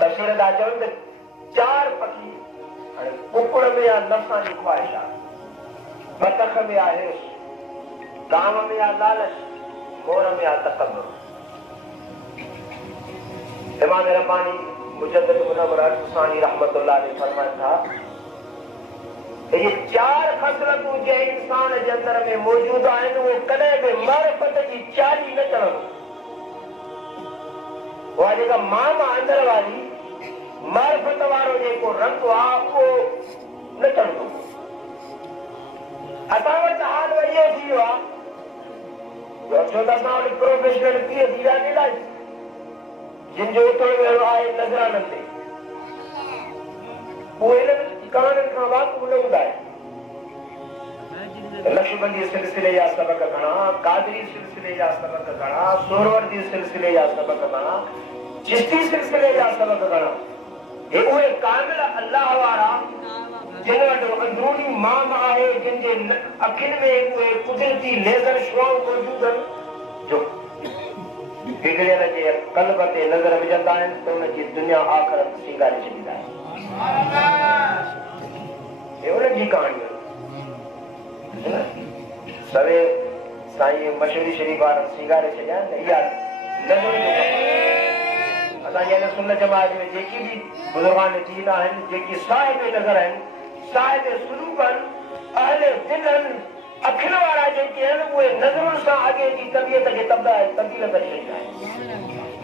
तफसीर दा चवनि त 4 पखी हाणे कुकड़ में या नफ़्सां जी ख्वाहिश आहे, बतख में आहे हिर्स, कांव में आहे लालच, मोर में आहे तकब्बुर। इमाम रब्बानी मुजद्दिद मुनव्वर हुसैनी रहमतुल्लाह अलैहि फरमाइनि था ये 4 ख़सलतूं जे इंसान जे अंदर में मौजूद आहिनि उहो कॾहिं बि मारिफत जी चाली न चढ़ंदो। उहा जेका माम अंदर वारी मारिफत वारो जेको रंग आहे उहो न चढ़ंदो। असां वटि हाल इहो थी वियो आहे छो त असां वटि प्रोफेशनल पीउ थी विया आहिनि इलाही जिन जो उथण वेहणो आहे नज़राननि ते, उहे हिननि कहाणियुनि खां वाक़ुफ़ न हूंदा आहिनि। नक्शबंदी सिलसिले जा सबक़ घणा, कादरी सिलसिले जा सबक़ घणा, सोहरवर्दी सिलसिले जा सबक़ घणा, चिश्ती सिलसिले जा सबक़ घणा। हे उहे कामिल अल्लाह वारा जिन वटि अंदरूनी माम आहे, जिन जे अखियुनि में उहे कुदरती लेज़र शुआऊं मौजूद आहिनि जो बिगड़ियल जे क़ल्ब ते नज़र विझंदा आहिनि त उनजी दुनिया आख़िरत सींगारे छॾींदा आहिनि। हे उनजी कहाणी आहे। सवे साईं मशहूरी शरीफ़ वारनि सींगारे छॾिया आहिनि। इहा नज़र जो कमु असांजी हिन सुन्नत जमात में जेकी बि बुज़ुर्गान दीन आहिनि, जेकी साहिब नज़र आहिनि, साहिब सुलूक आहिनि, अहले दिल आहिनि, अखियुनि वारा जेके आहिनि उहे नज़रुनि सां अॻे जी तबियत खे तब्दील करे छॾींदा आहिनि।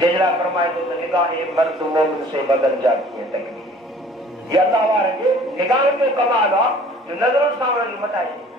जंहिं लाइ फरमाए थो त निगाहे मर्द मोमिन से बदल जाती है तकलीफ़। ये अल्लाह वारनि जे निगाहनि जो कमाल आहे जो नज़रुनि सां उन्हनि खे मटाए छॾींदा।